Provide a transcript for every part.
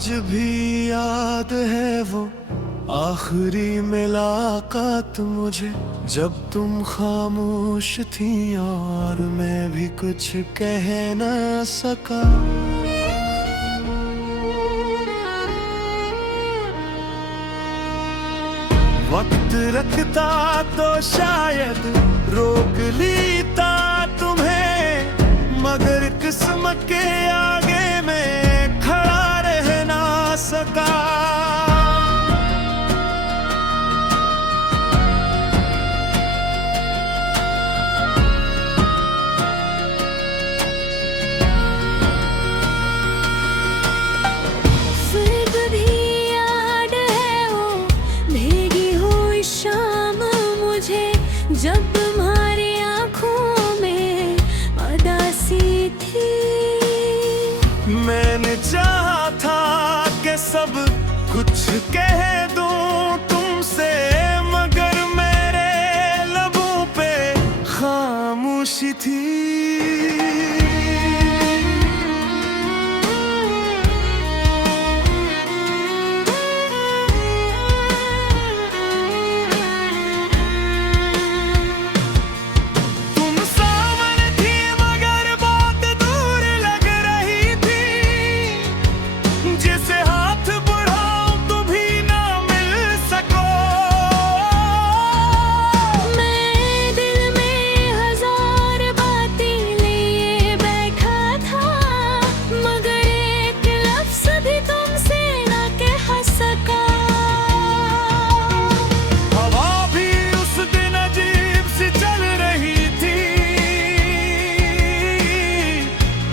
आज भी याद है वो आखिरी मुलाकात मुझे, जब तुम खामोश थी और मैं भी कुछ कह न सका। वक्त रखता तो शायद रोक लेता तुम्हें, मगर किस्मत के आगे मैं खड़ा रह ना सका। जब तुम्हारी आंखों में उदासी थी, मैंने चाहा था कि सब कुछ कह दूं तुमसे, मगर मेरे लबों पे खामोशी थी।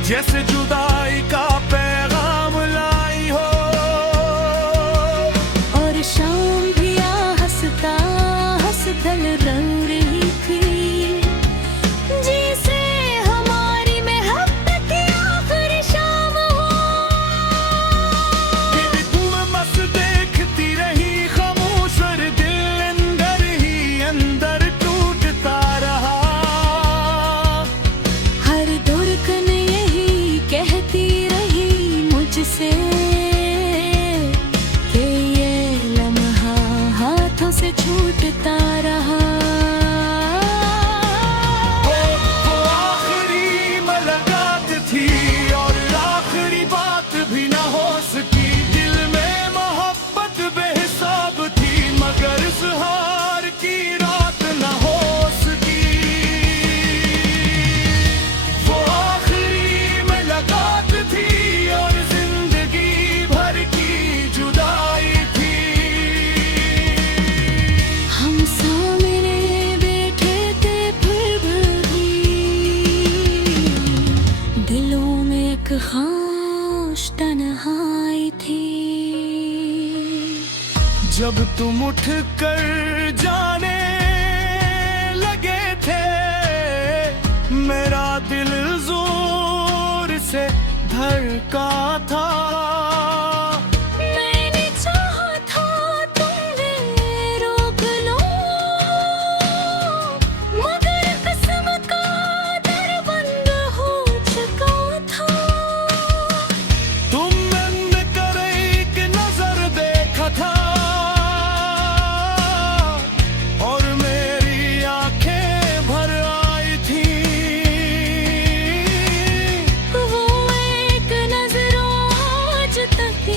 जैसे जुदाई का पैगाम लाई हो, और शाम भी हंसता हंसदल रंग रही थी, जिसे हमारी मोहब्बत की आखिरी शाम हो। तुम बस देखती रही खामोश, और दिल अंदर ही अंदर टूटता रहा। हर धड़कन कहती रही मुझसे कि ये लम्हा हाथों से छूटता रहा। वो आखिरी मुलाकात थी और आखिरी बात भी ना हो सकी। दिल में मोहब्बत बेहिसाब थी, मगर इज़हार की रात ना हो सकी। खामोश तन्हाई थी। जब तुम उठ कर जाने लगे थे, मेरा दिल जोर से धड़का था। मैंने चाहा था तुम्हें रोक लो, मगर किस्मत का दर बंद हो चुका था। तुमने कर एक नजर देखा था, और मेरी आंखें भर आई थी। वो एक नजर आज तक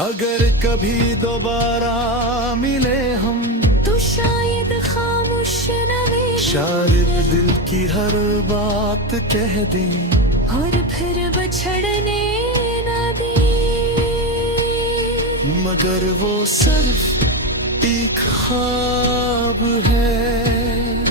अगर कभी दोबारा मिले हम तो शायद खामोश नवे शायद दिल की हर बात कह दी और फिर बछड़ने न दी। मगर वो सिर्फ एक ख्वाब है।